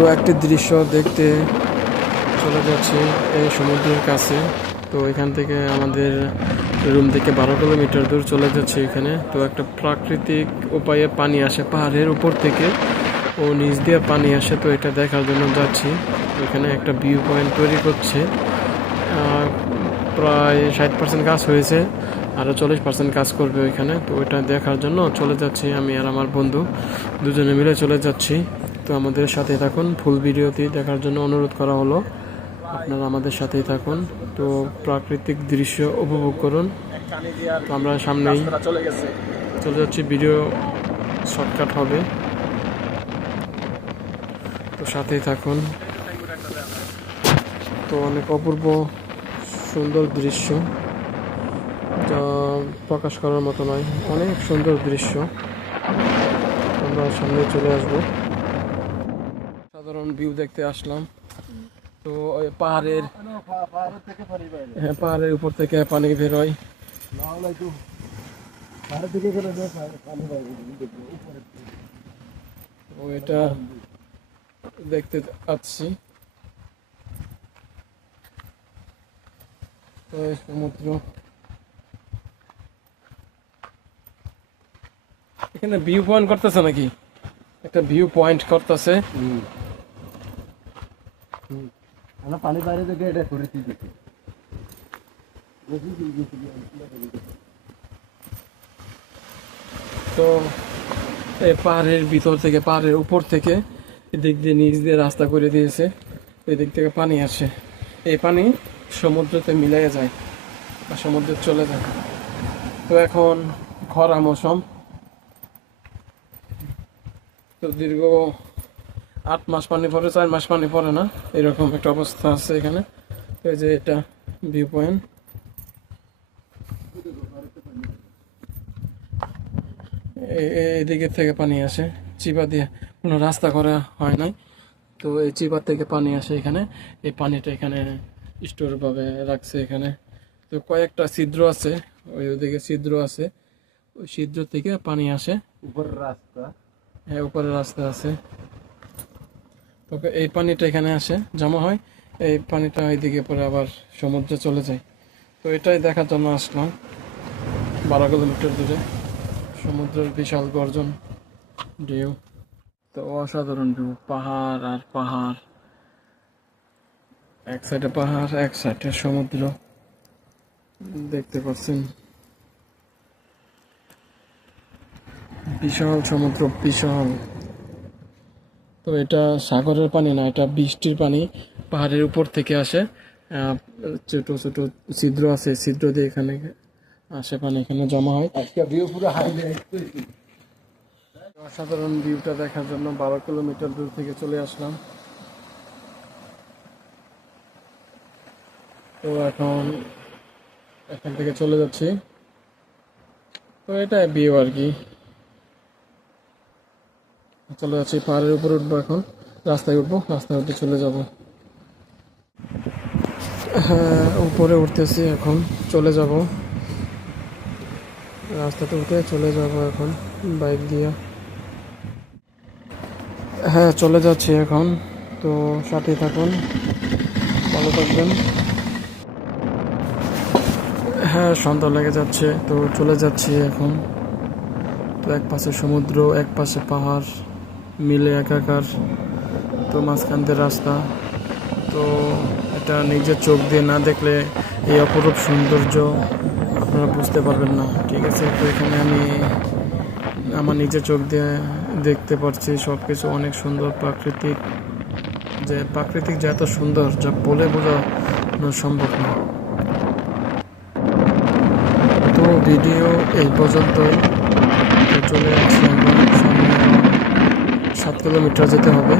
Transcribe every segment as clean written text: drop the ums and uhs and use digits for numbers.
তো একটি দৃশ্য দেখতে চলে যাচ্ছি এই সমুদ্রের কাছে। তো এখান থেকে আমাদের রুম থেকে 12 কিলোমিটার দূর চলে যাচ্ছে এখানে। তো একটা প্রাকৃতিক উপায়ে পানি আসে পাহাড়ের উপর থেকে ও নিচ দিয়ে পানি আসে, তো এটা দেখার জন্য যাচ্ছি। এখানে একটা ভিউ পয়েন্ট তৈরি করছে, প্রায় 60% কাজ হয়েছে, আরও 40% কাজ করবে ওইখানে। তো ওইটা দেখার জন্য চলে যাচ্ছি আমি আর আমার বন্ধু, দুজনে মিলে চলে যাচ্ছি। তো আমাদের সাথেই থাকুন, ফুল ভিডিওটি দেখার জন্য অনুরোধ করা হলো, আপনারা আমাদের সাথেই থাকুন। তো প্রাকৃতিক দৃশ্য উপভোগ করুন। তো আমরা সামনেই চলে যাচ্ছি, ভিডিও শর্টকাট হবে, তো সাথেই থাকুন। তো অনেক অপূর্ব সুন্দর দৃশ্য, যা প্রকাশ করার মতো নয়, অনেক সুন্দর দৃশ্য। আমরা সামনে চলে আসব, সাধারণ ভিউ দেখতে আসলাম। তো ওই পাহাড়ের পাহাড়ের উপর থেকে পানি বেরোয়। ও এটা দেখতে পাচ্ছি। তো সমুদ্র, এখানে ভিউ পয়েন্ট করতেছে নাকি, একটা ভিউ পয়েন্ট করতেছে। পানি বাইরে থেকে এটা করেছি। তো এই পাহাড়ের ভিতর থেকে, পাহাড়ের উপর থেকে এদিক দিয়ে নিচ দিয়ে রাস্তা করে দিয়েছে, এদিক থেকে পানি আসে। এই পানি সমুদ্রতে মিলে যায় বা সমুদ্রে চলে যায়। তো এখন খরা মৌসুম, তো দীর্ঘ 8 মাস পানি পড়ে, 4 মাস পানি পড়ে না, এরকম একটা অবস্থা আছে এখানে। এই যে এটা ভিউ পয়েন্ট। এদিকে থেকে পানি আসে, চিপা দিয়ে, কোনো রাস্তা করা হয় নাই। তো এই চিপার থেকে পানি আসে এখানে, এই পানিটা এখানে স্টোর ভাবে রাখছে এখানে। তো কয়েকটা ছিদ্র আছে, ওইদিকে ছিদ্র আছে, ওই ছিদ্র থেকে পানি আসে। উপরের রাস্তা, হ্যাঁ উপরে রাস্তা আছে। তো এই পানিটা এখানে আসে, জমা হয়, এই পানিটা এইদিকে পরে আবার সমুদ্রে চলে যায়। তো এটাই দেখার জন্য আসলাম, 12 কিলোমিটার দূরে সমুদ্রের বিশাল গর্জন ঢেউ। তো অসাধারণ ভিউ, পাহাড় আর পাহাড়, এক সাইডে পাহাড় এক সাইডে সমুদ্র দেখতে পাচ্ছেন। বিশাল সমুদ্র, বিশাল। তো এটা সাগরের পানি না, এটা বৃষ্টির পানি, পাহাড়ের উপর থেকে আসে। ছোট ছোট ছিদ্র আছে, ছিদ্র দিয়ে এখানে আসে পানি, এখানে জমা হয়। আজকে ভিউ পুরো হাইলাইট। অসাধারণ ভিউটা দেখার জন্য 12 কিলোমিটার দূর থেকে চলে আসলাম। তো এখন এখান থেকে চলে যাচ্ছি। তো এটা ভিউ আর কি, চলে যাচ্ছি পাহাড়ের উপরে উঠবো, এখন রাস্তায় উঠবো, রাস্তায় উঠে চলে যাব। হ্যাঁ উপরে উঠতেছি, এখন চলে যাব, রাস্তাতে উঠে চলে যাব এখন বাইক দিয়ে। হ্যাঁ চলে যাচ্ছি এখন, তো সাথে থাকুন, ভালো থাকবেন। হ্যাঁ সন্ধ্যা লেগে যাচ্ছে, তো চলে যাচ্ছি এখন। তো এক পাশে সমুদ্র, এক পাশে পাহাড় মিলে একাকার, তো মাঝখান দিয়ে রাস্তা। তো এটা নিজের চোখ দিয়ে না দেখলে এই অপরূপ সৌন্দর্য আপনারা বুঝতে পারবেন না, ঠিক আছে? তো এখানে আমি আমার নিজের চোখ দিয়ে দেখতে পাচ্ছি সব কিছু অনেক সুন্দর, প্রাকৃতিক, যে এত সুন্দর যা বলে বোঝানো সম্ভব না। তো ভিডিও এই পর্যন্তই। তো চলে আসছি আমরা সামনে, 7 কিলোমিটার যেতে হবে,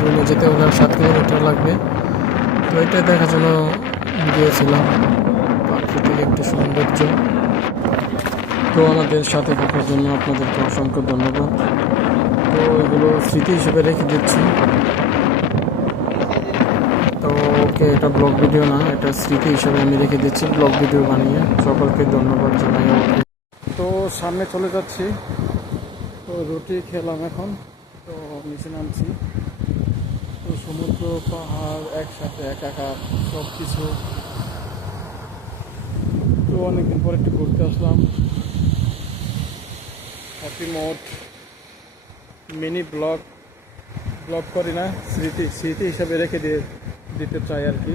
রুমে যেতে হলে 7 কিলোমিটার লাগবে। তো এটা দেখার জন্য গিয়েছিলাম, প্রাকৃতিক একটি সৌন্দর্য। তো আমাদের সাথে থাকার জন্য আপনাদেরকে অসংখ্য ধন্যবাদ। তো এগুলো স্মৃতি হিসেবে রেখে দিচ্ছি। তো ওকে, এটা ব্লগ ভিডিও না, এটা স্মৃতি হিসেবে আমি রেখে দিচ্ছি ব্লগ ভিডিও বানিয়ে। সকলকে ধন্যবাদ জানাই। তো সামনে চলে যাচ্ছি, তো রুটি খেলাম এখন। তো নিচে নামছি, তো সমুদ্র পাহাড় একসাথে একাকার সব কিছু। তো অনেকদিন পর একটু ঘুরতে আসলাম। হ্যাপি মোড মিনি ব্লগ করি না, স্মৃতি স্মৃতি হিসাবে রেখে দিতে চাই আর কি।